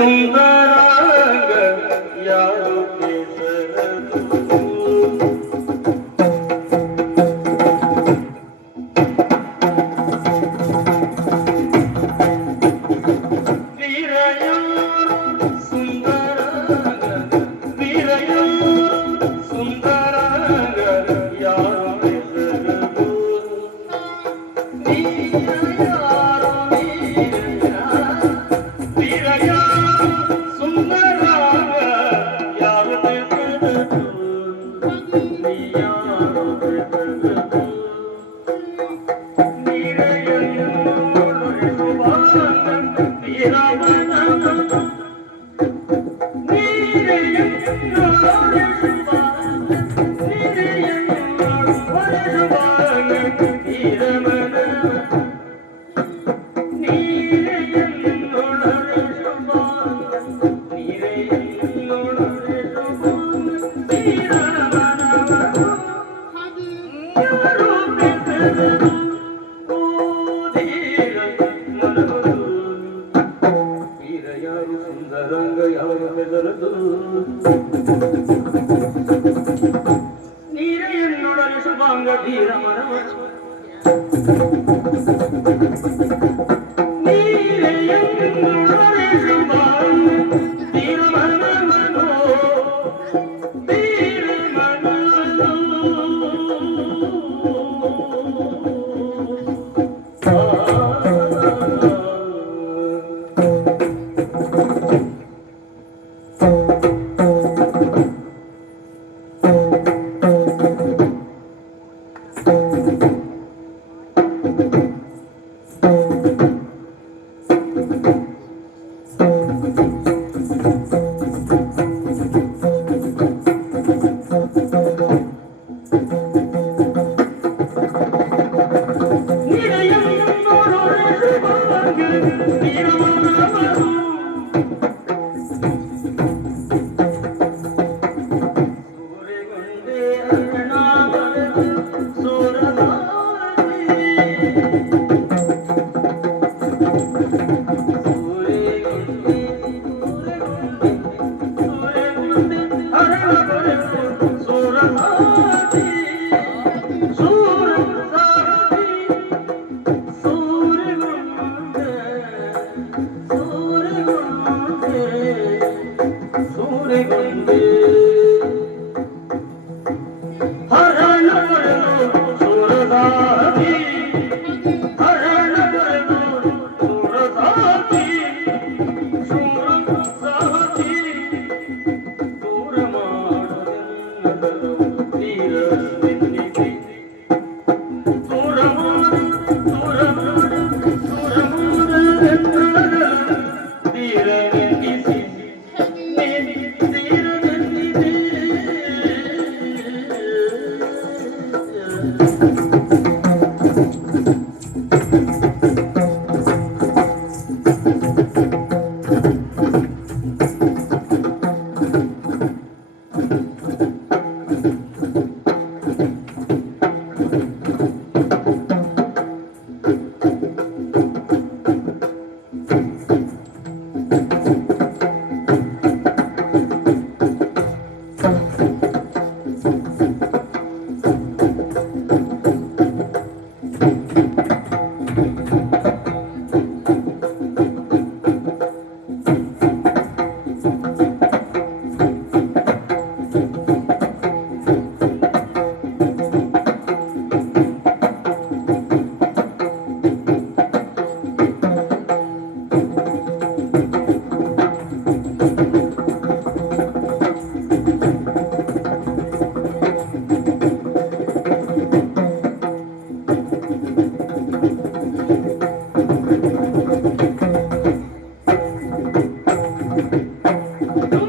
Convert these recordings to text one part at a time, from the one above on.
Amen. ಯಾರು Come on.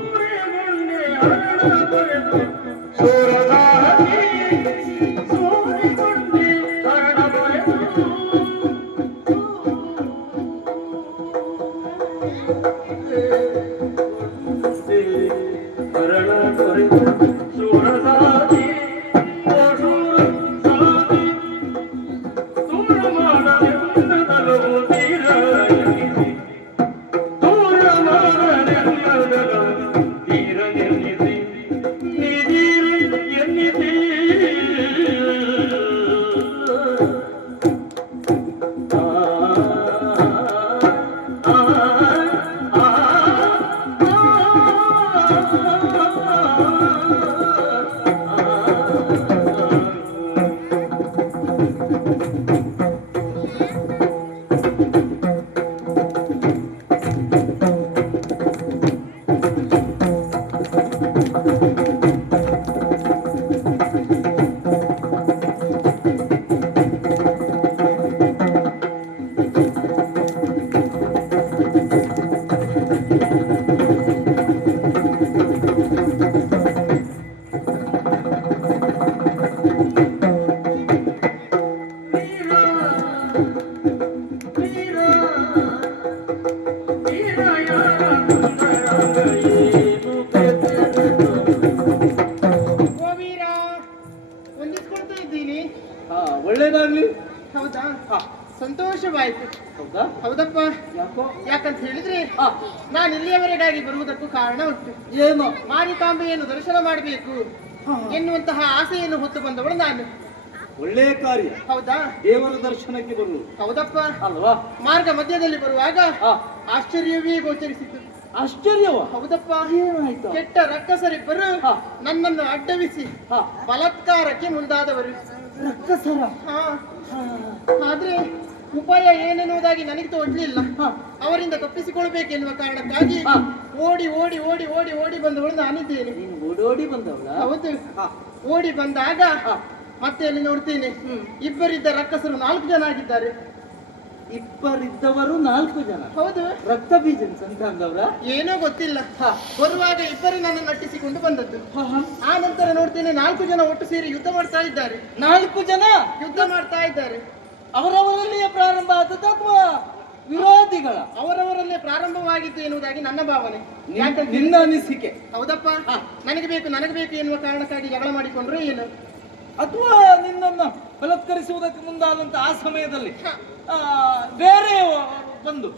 ಯಾಕಂತ ಹೇಳಿದ್ರೆ ನಾನು ಇಲ್ಲಿಯವರೆಗಾಗಿ ಬರುವುದಕ್ಕೂ ಕಾರಣ ಉಂಟು. ಏನು? ಮಾರಿಕಾಂಬೆಯನ್ನು ದರ್ಶನ ಮಾಡಬೇಕು ಎನ್ನುವಂತಹ ಆಸೆಯನ್ನು ಹೊತ್ತು ಬಂದವಳು ನಾನು. ಒಳ್ಳೆ ಕಾರ್ಯ. ಹೌದಾ? ದೇವರ ದರ್ಶನಕ್ಕೆ ಬರುವುದು ಹೌದಪ್ಪ. ಅಲ್ವಾ? ಮಾರ್ಗ ಮಧ್ಯದಲ್ಲಿ ಬರುವಾಗ ಆಶ್ಚರ್ಯವೇ ಗೋಚರಿಸಿತು. ಆಶ್ಚರ್ಯವ? ಹೌದಪ್ಪ. ಏನಾಯ್ತು? ಕೆಟ್ಟ ರಕ್ಕಸರಿಬ್ಬರು. ನನ್ನನ್ನು ಅಡ್ಡವಿಸಿ ಬಲತ್ಕಾರಕ್ಕೆ ಬಲಾತ್ಕಾರಕ್ಕೆ ಮುಂದಾದವರು. ರಕ್ಕಸರ? ಹಾ. ಆದ್ರೆ ಉಪಾಯ ಏನೆನ್ನುವುದಾಗಿ ನನಗೆ ತೋಡ್ಲಿಲ್ಲ ಅವರಿಂದ ತಪ್ಪಿಸಿಕೊಳ್ಬೇಕೆನ್ನುವ ಕಾರಣಕ್ಕಾಗಿ. ಓಡಿ ಓಡಿ ಓಡಿ ಓಡಿ ಓಡಿ ಬಂದವಳು ನಾನಿದ್ದೇನೆ ಓಡಿ ಓಡಿ ಬಂದವಳ? ಹೌದು. ಓಡಿ ಬಂದಾಗ. ಮತ್ತೆ ಅಲ್ಲಿ ನೋಡ್ತೀನಿ. ಇಬ್ಬರಿದ್ದ ರಕ್ಕಸರು ನಾಲ್ಕು ಜನ ಆಗಿದ್ದಾರೆ. ಇಬ್ಬರಿದ್ದವರು ನಾಲ್ಕು ಜನ. ಹೌದು. ರಕ್ತ ಬೀಜ ಅಂತ ಏನೋ ಗೊತ್ತಿಲ್ಲ. ಬರುವಾಗ ಇಬ್ಬರು ನನ್ನ ನಟ್ಟಿಸಿಕೊಂಡು ಬಂದದ್ದು. ಆ ನಂತರ ನೋಡ್ತೇನೆ ನಾಲ್ಕು ಜನ ಒಟ್ಟು ಸೇರಿ ಯುದ್ಧ ಮಾಡ್ತಾ ಇದ್ದಾರೆ. ನಾಲ್ಕು ಜನ? ಯುದ್ಧ ಮಾಡ್ತಾ ಇದ್ದಾರೆ. ಅವರವರಲ್ಲಿಯೇ ಪ್ರಾರಂಭ ಆದದ್ದು ಅಥವಾ ವಿರೋಧಿಗಳ? ಅವರವರಲ್ಲೇ ಪ್ರಾರಂಭವಾಗಿತ್ತು ಎನ್ನುವುದಾಗಿ ನನ್ನ ಭಾವನೆ. ನಿನ್ನ ಅನಿಸಿಕೆ. ಹೌದಪ್ಪ. ನನಗೆ ಬೇಕು ನನಗೆ ಬೇಕು ಎನ್ನುವ ಕಾರಣಕ್ಕಾಗಿ ಜಗಳ ಮಾಡಿಕೊಂಡ್ರೆ ಏನು? ಅಥವಾ ನಿನ್ನನ್ನು ಬಲತ್ಕರಿಸುವುದಕ್ಕೆ ಮುಂದಾದಂತ ಆ ಸಮಯದಲ್ಲಿ ಬೇರೆ ಬಂದು.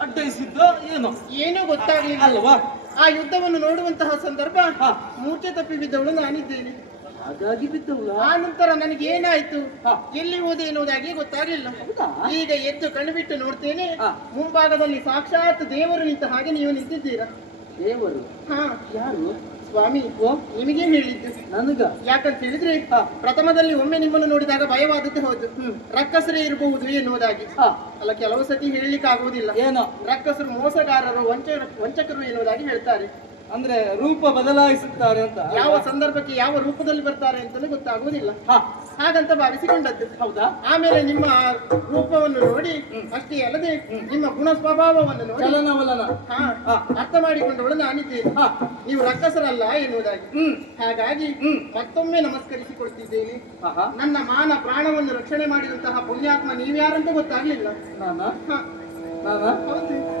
ಅಡ್ಡಯಿಸಿದ್ದ ಏನು? ಏನೂ ಗೊತ್ತಾಗಲಿಲ್ಲ. ಅಲ್ವಾ? ಆ ಯುದ್ಧವನ್ನು ನೋಡುವಂತಹ ಸಂದರ್ಭ ಮೂರ್ತಿ ಮೂರ್ಛೆ ತಪ್ಪಿ ಬಿದ್ದವಳು ನಾನಿದ್ದೇನೆ. ಹಾಗಾಗಿ ಬಿದ್ದವಳ ಆ ನಂತರ ನನಗೆ ಏನಾಯ್ತು. ಎಲ್ಲಿ ಹೋದೆ ಎನ್ನುವುದಾಗಿ ಗೊತ್ತಾಗಲಿಲ್ಲ. ಈಗ ಎದ್ದು ಕಣ್ಣು ಬಿಟ್ಟು ನೋಡ್ತೇನೆ ಮುಂಭಾಗದಲ್ಲಿ ಸಾಕ್ಷಾತ್ ದೇವರು ನಿಂತ ಹಾಗೆ ನೀವು ನಿಂತಿದ್ದೀರಾ. ದೇವರು? ಹಾ. ಯಾರು? ಸ್ವಾಮಿ ಓ ನಿಮಗೆ ಹೇಳಿದ್ದು. ನನಗ? ಯಾಕಂತ ಹೇಳಿದ್ರೆ. ಪ್ರಥಮದಲ್ಲಿ ಒಮ್ಮೆ ನಿಮ್ಮನ್ನು ನೋಡಿದಾಗ ಭಯವಾದದ್ದು ಹೌದು. ರಕ್ಕಸರೇ ಇರಬಹುದು ಎನ್ನುವುದಾಗಿ. ಹ, ಅಲ್ಲ ಕೆಲವು ಸತಿ ಹೇಳಲಿಕ್ಕೆ ಆಗುವುದಿಲ್ಲ ಏನೋ? ರಕ್ಕಸರು ಮೋಸಗಾರರು ವಂಚ ವಂಚಕರು ಎನ್ನುವುದಾಗಿ ಹೇಳ್ತಾರೆ. ಅಂದ್ರೆ ರೂಪ ಬದಲಾಯಿಸುತ್ತಾರೆ ಅಂತ. ಯಾವ ಸಂದರ್ಭಕ್ಕೆ ಯಾವ ರೂಪದಲ್ಲಿ ಬರ್ತಾರೆ ಅಂತಲೂ ಗೊತ್ತಾಗುವುದಿಲ್ಲ. ಹಾಗಂತ ಭಾವಿಸಿಕೊಂಡದ್ದು. ಹೌದಾ? ಆಮೇಲೆ ನಿಮ್ಮ ರೂಪವನ್ನು ನೋಡಿ ಅಷ್ಟೇ ಅಲ್ಲದೆ ನಿಮ್ಮ ಗುಣ ಸ್ವಭಾವವನ್ನು ನೋಡಿ. ಚಲನವಲನ. ಅರ್ಥ ಮಾಡಿಕೊಂಡವಳು ನಾನಿದ್ದೇನೆ. ಹ, ನೀವು ರಕ್ಕಸರಲ್ಲ ಎನ್ನುವುದಾಗಿ. ಹ್ಮ್. ಹಾಗಾಗಿ. ಮತ್ತೊಮ್ಮೆ ನಮಸ್ಕರಿಸಿಕೊಳ್ತಿದ್ದೇನೆ. ನನ್ನ ಮಾನ ಪ್ರಾಣವನ್ನು ರಕ್ಷಣೆ ಮಾಡಿದಂತಹ ಪುಣ್ಯಾತ್ಮ ನೀವ್ಯಾರಂತ ಗೊತ್ತಾಗ್ಲಿಲ್ಲ. ಯಾರು ನಾನ? ಹೌದು.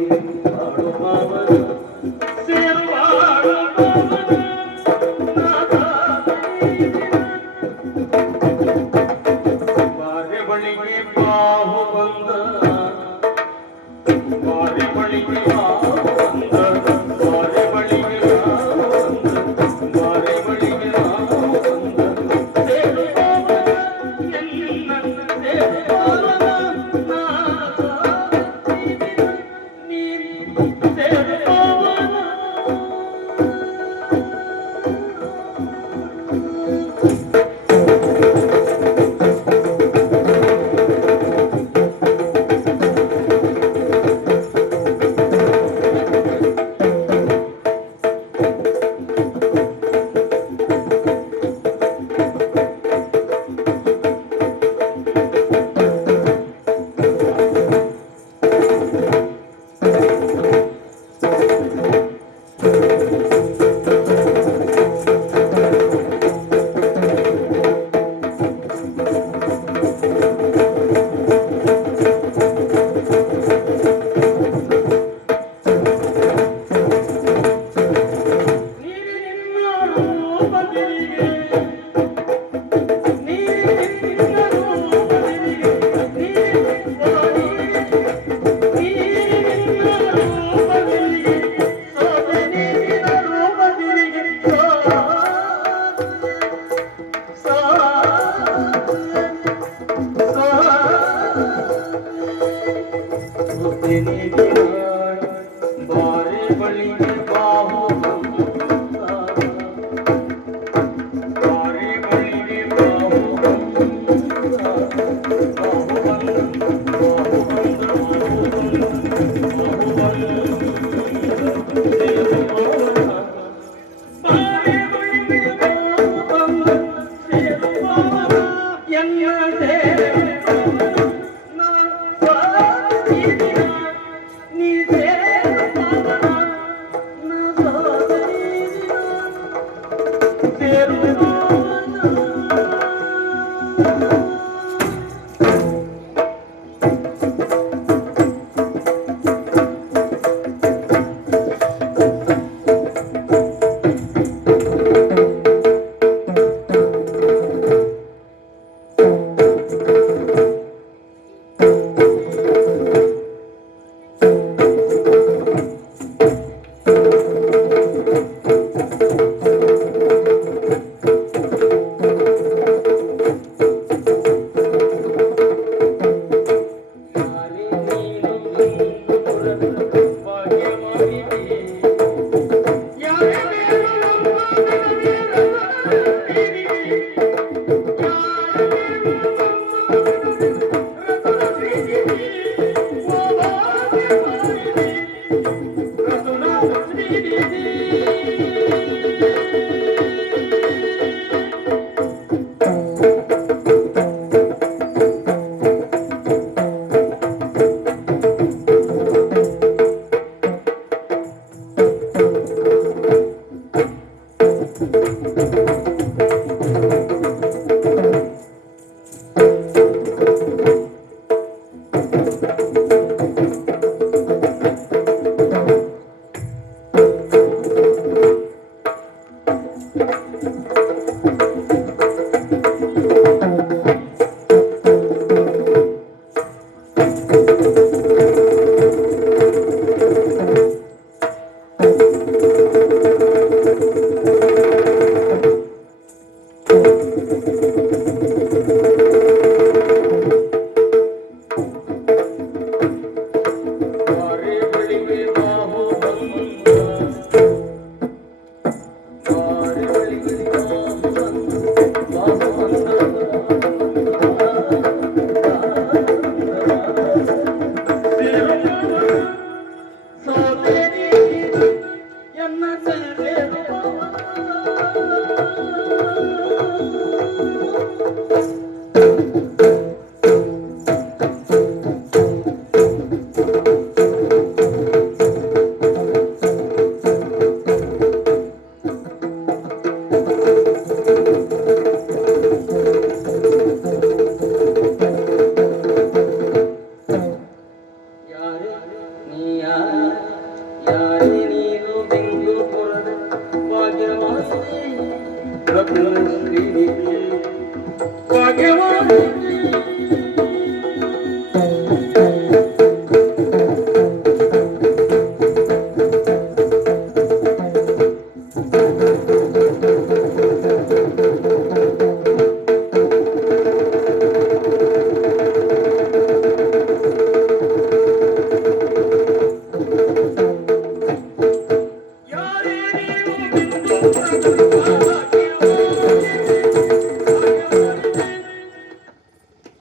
ಸೇರು ಬಾರೆ ಬಗೆವ